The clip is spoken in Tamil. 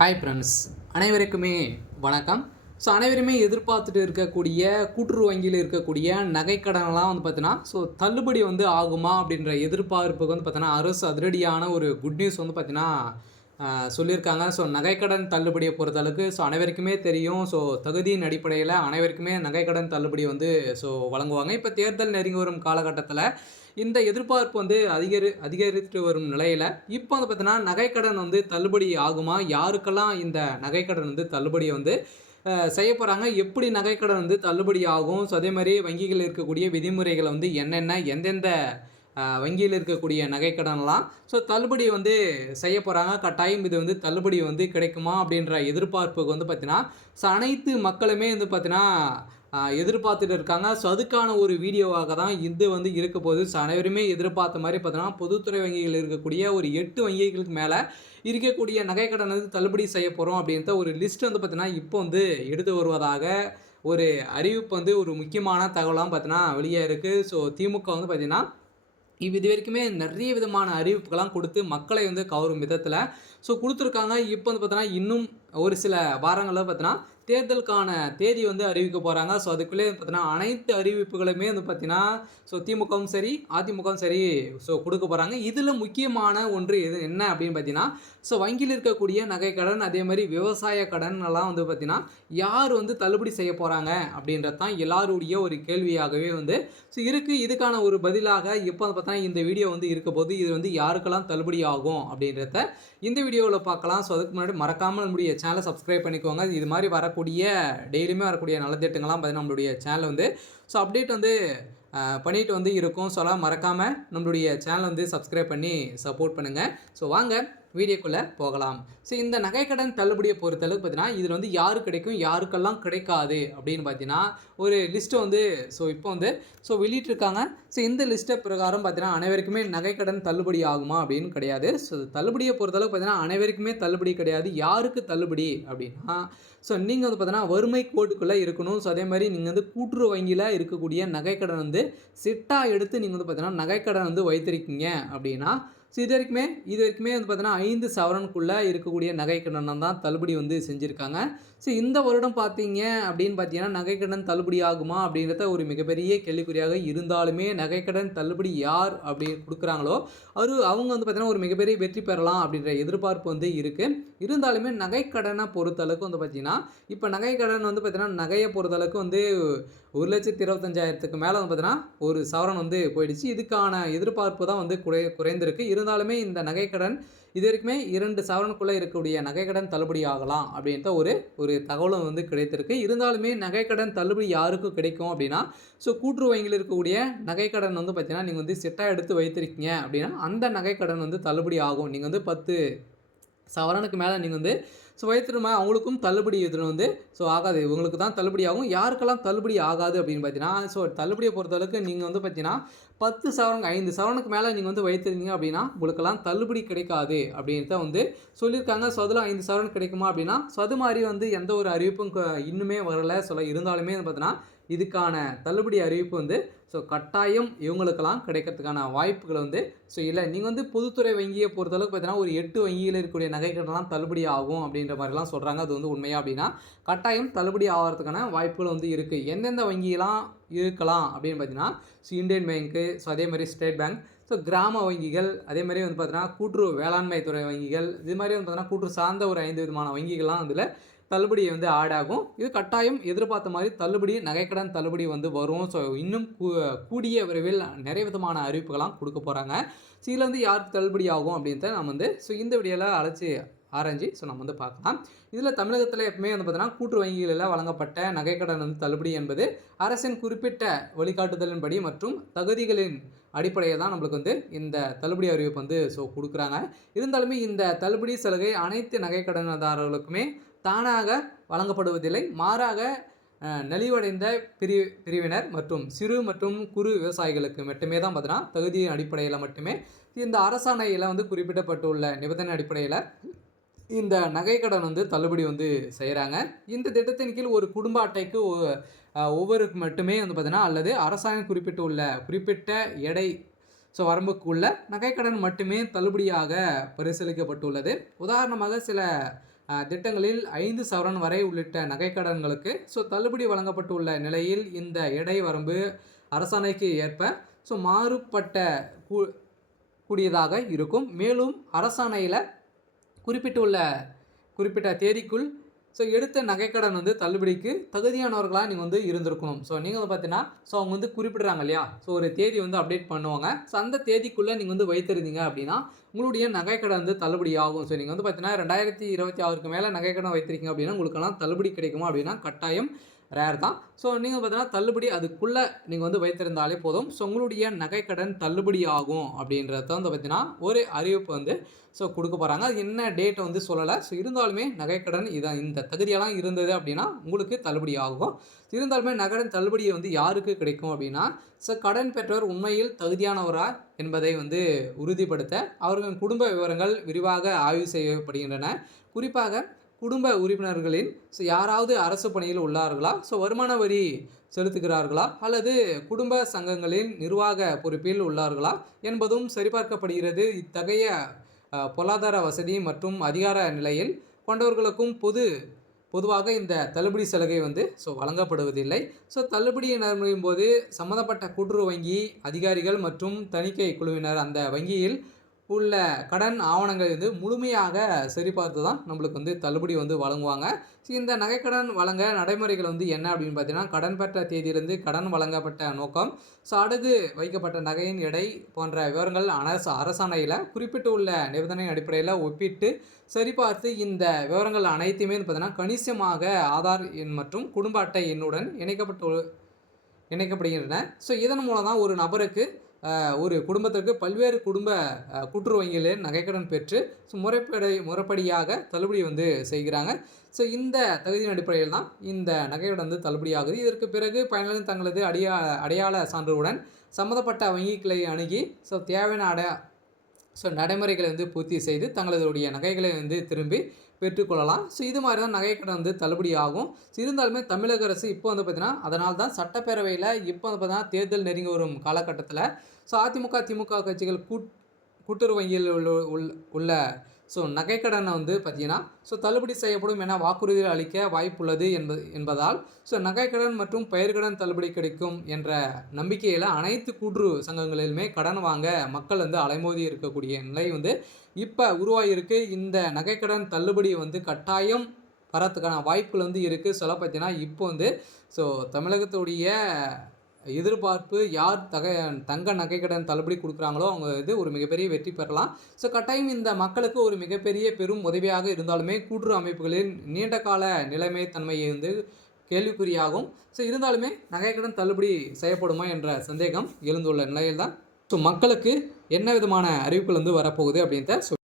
ஹாய் ஃப்ரெண்ட்ஸ், அனைவருக்குமே வணக்கம். அனைவருமே எதிர்பார்த்துட்டு இருக்கக்கூடிய கூட்டுறவு வங்கியில் இருக்கக்கூடிய நகைக்கடனெல்லாம் தள்ளுபடி ஆகுமா அப்படின்ற எதிர்பார்ப்புக்கு அரசு அதிரடியான ஒரு குட் நியூஸ் சொல்லியிருக்காங்க. நகைக்கடன் தள்ளுபடியை பொறுத்தளவுக்கு அனைவருக்குமே தெரியும். தகுதியின் அடிப்படையில் அனைவருக்குமே நகைக்கடன் தள்ளுபடி வழங்குவாங்க. இப்போ தேர்தல் நெருங்கி வரும் காலகட்டத்தில் இந்த எதிர்பார்ப்பு அதிகரித்து வரும் நிலையில, இப்போ நகைக்கடன் தள்ளுபடி ஆகுமா? யாருக்கெல்லாம் இந்த நகைக்கடன் தள்ளுபடி செய்ய போறாங்க? எப்படி நகைக்கடன் தள்ளுபடி ஆகும்? அதே மாரி வங்கிகள் இருக்கக்கூடிய விதிமுறைகள் என்னென்ன? எந்தெந்த வங்கியில் இருக்கக்கூடிய நகைக்கடன்லாம் தள்ளுபடி செய்ய போறாங்க. கட்டாயம் இது தள்ளுபடி கிடைக்குமா? அப்படின்ற எதிர்பார்ப்புக்கு அனைத்து மக்களுமே எதிர்பார்த்துட்டு இருக்காங்க. அதுக்கான ஒரு வீடியோவாக தான் இது இருக்க போகுது. அனைவருமே எதிர்பார்த்த மாரி பொதுத்துறை வங்கிகள் இருக்கக்கூடிய ஒரு 8 வங்கிகளுக்கு மேல இருக்கக்கூடிய நகைக்கடன் தள்ளுபடி செய்ய போறோம் அப்படின்ற ஒரு லிஸ்ட் இப்போ எடுத்து வருவதாக ஒரு அறிவிப்பு ஒரு முக்கியமான தகவலாம் வெளியே இருக்கு. திமுக இது வரைக்குமே நிறைய விதமான அறிவிப்புகள்லாம் கொடுத்து மக்களை கவரும் விதத்தில் கொடுத்துருக்காங்க. இப்போ இன்னும் ஒரு சில வாரங்களில் தேர்தலுக்கான தேதி அறிவிக்க போகிறாங்க. அதுக்குள்ளே அனைத்து அறிவிப்புகளுமே திமுகவும் சரி அதிமுகவும் சரி கொடுக்க போகிறாங்க. இதில் முக்கியமான ஒன்று என்ன அப்படின்னு பார்த்தீங்கன்னா, வங்கியில் இருக்கக்கூடிய நகைக்கடன் அதே மாதிரி விவசாய கடன் எல்லாம் யார் தள்ளுபடி செய்ய போகிறாங்க அப்படின்றது தான் எல்லாருடைய ஒரு கேள்வியாகவே இருக்குது. இதுக்கான ஒரு பதிலாக இப்போ இந்த வீடியோ இருக்க போது இது யாருக்கெல்லாம் தள்ளுபடி ஆகும் அப்படின்றத இந்த வீடியோவில் பார்க்கலாம். அதுக்கு முன்னாடி மறக்காமல் நம்மளுடைய சேனலை சப்ஸ்கிரைப் பண்ணிக்கோங்க. இது மாதிரி வரக்கூடிய டெய்லியுமே வரக்கூடிய நலத்திட்டங்கள்லாம் நம்மளுடைய சேனல் அப்டேட் பண்ணிட்டு இருக்கும். மறக்காமல் நம்மளுடைய சேனல் சப்ஸ்கிரைப் பண்ணி சப்போர்ட் பண்ணுங்கள். வாங்க வீடியோக்குள்ளே போகலாம். இந்த நகைக்கடன் தள்ளுபடியை பொறுத்தளவுக்கு பார்த்தீங்கன்னா, இதில் யாரு கிடைக்கும் யாருக்கெல்லாம் கிடைக்காது அப்படின்னு பார்த்தீங்கன்னா ஒரு லிஸ்ட்டு இப்போ வெளியிட்டிருக்காங்க. இந்த லிஸ்ட்டை பிரகாரம் பார்த்தீங்கன்னா அனைவருக்குமே நகைக்கடன் தள்ளுபடி ஆகுமா அப்படின்னு கிடையாது. தள்ளுபடியை பொறுத்தளவுக்கு பார்த்தீங்கன்னா அனைவருக்குமே தள்ளுபடி கிடையாது. யாருக்கு தள்ளுபடி அப்படின்னா நீங்கள் பார்த்தீங்கன்னா வறுமை கோட்டுக்குள்ளே இருக்கணும். அதே மாதிரி நீங்கள் கூட்டுறவு வங்கியில் இருக்கக்கூடிய நகைக்கடன் சிட்டா எடுத்து நீங்கள் பார்த்தீங்கன்னா நகைக்கடன் வைத்திருக்கீங்க அப்படின்னா இது வரைக்குமே பார்த்தீங்கன்னா 5 சவரனுக்குள்ளே இருக்கக்கூடிய நகைக்கடன் தான் தள்ளுபடி செஞ்சுருக்காங்க. இந்த வருடம் பார்த்தீங்க அப்படின்னு பார்த்தீங்கன்னா நகைக்கடன் தள்ளுபடி ஆகுமா அப்படின்றத ஒரு மிகப்பெரிய கேள்விக்குறியாக இருந்தாலுமே நகைக்கடன் தள்ளுபடி யார் அப்படி கொடுக்குறாங்களோ அவங்க பார்த்தீங்கன்னா ஒரு மிகப்பெரிய வெற்றி பெறலாம் அப்படின்ற எதிர்பார்ப்பு இருக்குது. இருந்தாலுமே நகைக்கடனை பொறுத்தளவுக்கு பார்த்தீங்கன்னா இப்போ நகைக்கடன் பார்த்தீங்கன்னா நகையை பொறுத்தளவுக்கு 1,25,000க்கு மேலே பார்த்தீங்கன்னா ஒரு சவரன் போயிடுச்சு. இதுக்கான எதிர்பார்ப்பு தான் குறைந்திருக்கு. இருந்தாலுமே இந்த நகைக்கடன் இது வரைக்குமே 2 சவரனுக்குள்ளே இருக்கக்கூடிய நகைக்கடன் தள்ளுபடி ஆகலாம் அப்படின்ற ஒரு தகவலும் கிடைத்திருக்கு. இருந்தாலுமே நகைக்கடன் தள்ளுபடி யாருக்கு கிடைக்கும் அப்படின்னா கூட்டுறவு வங்கியில் இருக்கக்கூடிய நகைக்கடன் பார்த்தீங்கன்னா நீங்கள் சிட்டா எடுத்து வைத்திருக்கீங்க அப்படின்னா அந்த நகைக்கடன் தள்ளுபடி ஆகும். நீங்கள் 10 சவரனுக்கு மேலே நீங்கள் வைத்திருமா அவங்களுக்கும் தள்ளுபடி இதில் ஆகாது. இவங்களுக்கு தான் தள்ளுபடி ஆகும். யாருக்கெல்லாம் தள்ளுபடி ஆகாது அப்படின்னு பார்த்தீங்கன்னா தள்ளுபடியை பொறுத்தளவுக்கு நீங்கள் பார்த்தீங்கன்னா 10 சவரன் 5 சவரனுக்கு மேலே நீங்கள் வைத்திருந்தீங்க அப்படின்னா உங்களுக்கெல்லாம் தள்ளுபடி கிடைக்காது அப்படின்றத சொல்லியிருக்காங்க. அதில் 5 சவரன் கிடைக்குமா அப்படின்னா அது மாதிரி எந்த ஒரு அறிவிப்பும் இன்னுமே வரலை. இருந்தாலுமே பார்த்தீங்கன்னா இதுக்கான தள்ளுபடி அறிவிப்பு கட்டாயம் இவங்களுக்கெல்லாம் கிடைக்கிறதுக்கான வாய்ப்புகள் இல்லை. நீங்கள் பொதுத்துறை வங்கியை பொறுத்தளவுக்கு பார்த்தீங்கன்னா ஒரு 8 வங்கியில் இருக்கக்கூடிய நகைக்கடன்லாம் தள்ளுபடி ஆகும் அப்படின்ற மாதிரிலாம் சொல்கிறாங்க. அது உண்மையா அப்படின்னா கட்டாயம் தள்ளுபடி ஆகிறதுக்கான வாய்ப்புகள் இருக்குது. எந்தெந்த வங்கியெல்லாம் இருக்கலாம் அப்படின்னு பார்த்தீங்கன்னா இந்தியன் பேங்க்கு, அதே மாதிரி ஸ்டேட் பேங்க், கிராம வங்கிகள், அதே மாதிரி பார்த்தீங்கன்னா கூட்டுறவு வேளாண்மை துறை வங்கிகள், இது மாதிரி பார்த்தீங்கன்னா கூட்டுறவு சார்ந்த ஒரு 5 விதமான வங்கிகள்லாம் அதில் தள்ளுபடி ஆட் ஆகும். இது கட்டாயம் எதிர்பார்த்த மாதிரி தள்ளுபடி நகைக்கடன் தள்ளுபடி வரும். இன்னும் கூடிய விரைவில் நிறைய விதமான அறிவிப்புகள்லாம் கொடுக்க போகிறாங்க. இதில் யாருக்கு தள்ளுபடி ஆகும் அப்படின்றத நம்ம இந்த வீடியோவில் ஆராய்ச்சி நம்ம பார்க்கலாம். இதில் தமிழகத்தில் எப்பவுமே பார்த்தீங்கன்னா கூட்டுறவு வங்கிகளில் வழங்கப்பட்ட நகைக்கடன் தள்ளுபடி என்பது அரசின் குறிப்பிட்ட வழிகாட்டுதலின்படி மற்றும் தகுதிகளின் அடிப்படையில் தான் நம்மளுக்கு இந்த தள்ளுபடி அறிவிப்பு கொடுக்குறாங்க. இருந்தாலுமே இந்த தள்ளுபடி சலுகை அனைத்து நகைக்கடனதாரர்களுக்குமே தானாக வழங்கப்படுவதில்லை. மாறாக நலிவடைந்த பிரிவினர் மற்றும் சிறு மற்றும் குறு விவசாயிகளுக்கு மட்டுமே தான் பார்த்தீங்கன்னா தகுதியின் அடிப்படையில் மட்டுமே இந்த அரசாணையில் குறிப்பிடப்பட்டுள்ள நிபந்தனை அடிப்படையில் இந்த நகைக்கடன் தள்ளுபடி செய்கிறாங்க. இந்த திட்டத்தின் கீழ் ஒரு குடும்ப அட்டைக்கு ஒவ்வொருக்கு மட்டுமே பார்த்தீங்கன்னா அல்லது அரசாங்கம் குறிப்பிட்ட எடை வரம்புக்குள்ள நகைக்கடன் மட்டுமே தள்ளுபடியாக பரிசீலிக்கப்பட்டுள்ளது. உதாரணமாக சில திட்டங்களில் 5 சவரன் வரை உள்ளிட்ட நகைக்கடன்களுக்கு தள்ளுபடி வழங்கப்பட்டுள்ள நிலையில் இந்த எடை வரம்பு அரசாணைக்கு ஏற்ப மாறுபட்ட கூடியதாக இருக்கும். மேலும் அரசாணையில் குறிப்பிட்ட தேதிக்குள் எடுத்த நகைக்கடன் தள்ளுபடிக்கு தகுதியானவர்களாக நீங்கள் இருந்திருக்கணும். நீங்கள் பார்த்தீங்கன்னா அவங்க குறிப்பிடுறாங்க இல்லையா, ஒரு தேதி அப்டேட் பண்ணுவாங்க. அந்த தேதிக்குள்ளே நீங்கள் வைத்திருந்தீங்க அப்படின்னா உங்களுடைய நகைக்கடன் தள்ளுபடி ஆகும். நீங்கள் பார்த்தீங்கன்னா 2026க்கு மேலே நகைக்கடன் வைத்திருக்கீங்க அப்படின்னா உங்களுக்கெல்லாம் தள்ளுபடி கிடைக்குமா அப்படின்னா கட்டாயம் ரேர் தான். நீங்கள் பார்த்தீங்கன்னா தள்ளுபடி அதுக்குள்ளே நீங்கள் வைத்திருந்தாலே போதும். உங்களுடைய நகைக்கடன் தள்ளுபடி ஆகும் அப்படின்றத பார்த்தீங்கன்னா ஒரு அறிவிப்பு கொடுக்க போகிறாங்க. அது என்ன டேட் சொல்லலை. இருந்தாலுமே நகைக்கடன் இந்த தகுதியெல்லாம் இருந்தது அப்படின்னா உங்களுக்கு தள்ளுபடி ஆகும். இருந்தாலுமே நகைக்கடன் தள்ளுபடியை யாருக்கு கிடைக்கும் அப்படின்னா கடன் பெற்றவர் உண்மையில் தகுதியானவரா என்பதை உறுதிப்படுத்த அவர்களின் குடும்ப விவரங்கள் விரிவாக ஆய்வு செய்யப்படுகின்றன. குறிப்பாக குடும்ப உறுப்பினர்களின் யாராவது அரசு பணியில் உள்ளார்களா, வருமான வரி செலுத்துகிறார்களா அல்லது குடும்ப சங்கங்களின் நிர்வாக பொறுப்பில் உள்ளார்களா என்பதும் சரிபார்க்கப்படுகிறது. இத்தகைய பொருளாதார வசதி மற்றும் அதிகார நிலையில் கொண்டவர்களுக்கும் பொதுவாக இந்த தள்ளுபடி சலுகை வழங்கப்படுவதில்லை. தள்ளுபடி நடைமுறையும் போது சம்மந்தப்பட்ட கூட்டுறவு வங்கி அதிகாரிகள் மற்றும் தணிக்கை குழுவினர் அந்த வங்கியில் உள்ள கடன் ஆவணங்கள் முழுமையாக சரிபார்த்து தான் நம்மளுக்கு தள்ளுபடி வழங்குவாங்க. இந்த நகைக்கடன் வழங்க நடைமுறைகள் என்ன அப்படின்னு பார்த்தீங்கன்னா, கடன் பெற்ற தேதியிலிருந்து கடன் வழங்கப்பட்ட நோக்கம், அடகு வைக்கப்பட்ட நகையின் எடை போன்ற விவரங்கள் அரசாணையில் குறிப்பிட்டுள்ள நிபந்தனை அடிப்படையில் ஒப்பிட்டு சரிபார்த்து இந்த விவரங்கள் அனைத்துமே பார்த்தீங்கன்னா கணிசமாக ஆதார் எண் மற்றும் குடும்ப அட்டை எண்ணுடன் இணைக்கப்படுகின்றன. இதன் மூலம் தான் ஒரு நபருக்கு ஒரு குடும்பத்திற்கு பல்வேறு குடும்ப கூட்டுறவு வங்கிகளில் நகைக்கடன் பெற்று முறைப்படியாக தள்ளுபடி செய்கிறாங்க. இந்த தகுதியின் அடிப்படையில் தான் இந்த நகைக்கடன் தள்ளுபடி ஆகுது. இதற்கு பிறகு பயனாளிகள் தங்களது அடையாள சான்றுடன் சம்மந்தப்பட்ட வங்கிகளை அணுகி தேவையான நடைமுறைகளை பூர்த்தி செய்து தங்களுடைய நகைகளை திரும்பி பெற்றுக்கொள்ளலாம். இது மாதிரி தான் நகைக்கடன் தள்ளுபடி ஆகும். இருந்தாலுமே தமிழக அரசு இப்போ பார்த்தீங்கன்னா அதனால தான் சட்டப்பேரவையில் இப்போ பார்த்தீங்கன்னா தேர்தல் நெருங்கி வரும் காலகட்டத்தில் அதிமுக திமுக கட்சிகள் கூட்டுறவு வங்கியில் உள்ள நகைக்கடனை பார்த்தீங்கன்னா தள்ளுபடி செய்யப்படும் என வாக்குறுதிகள் அளிக்க வாய்ப்புள்ளது என்பதால் நகைக்கடன் மற்றும் பயிர்க்கடன் தள்ளுபடி கிடைக்கும் என்ற நம்பிக்கையில் அனைத்து கூட்டுறவு சங்கங்களிலுமே கடன் வாங்க மக்கள் அலைமோதி இருக்கக்கூடிய நிலை இப்போ உருவாகியிருக்கு. இந்த நகைக்கடன் தள்ளுபடி கட்டாயம் வரத்துக்கான வாய்ப்புகள் இருக்குது. சொல்ல பார்த்தீங்கன்னா இப்போ தமிழகத்துடைய எதிர்பார்ப்பு யார் தங்க நகைக்கடன் தள்ளுபடி கொடுக்குறாங்களோ அவங்க ஒரு மிகப்பெரிய வெற்றி பெறலாம். கட்டாயம் இந்த மக்களுக்கு ஒரு மிகப்பெரிய பெரும் உதவியாக இருந்தாலுமே கூட்டுறவு அமைப்புகளின் நீண்ட கால நிலைமை தன்மையை கேள்விக்குறியாகும். இருந்தாலுமே நகைக்கடன் தள்ளுபடி செய்யப்படுமா என்ற சந்தேகம் எழுந்துள்ள நிலையில் தான் மக்களுக்கு என்ன விதமான அறிவிப்புகள் வரப்போகுது அப்படின்றத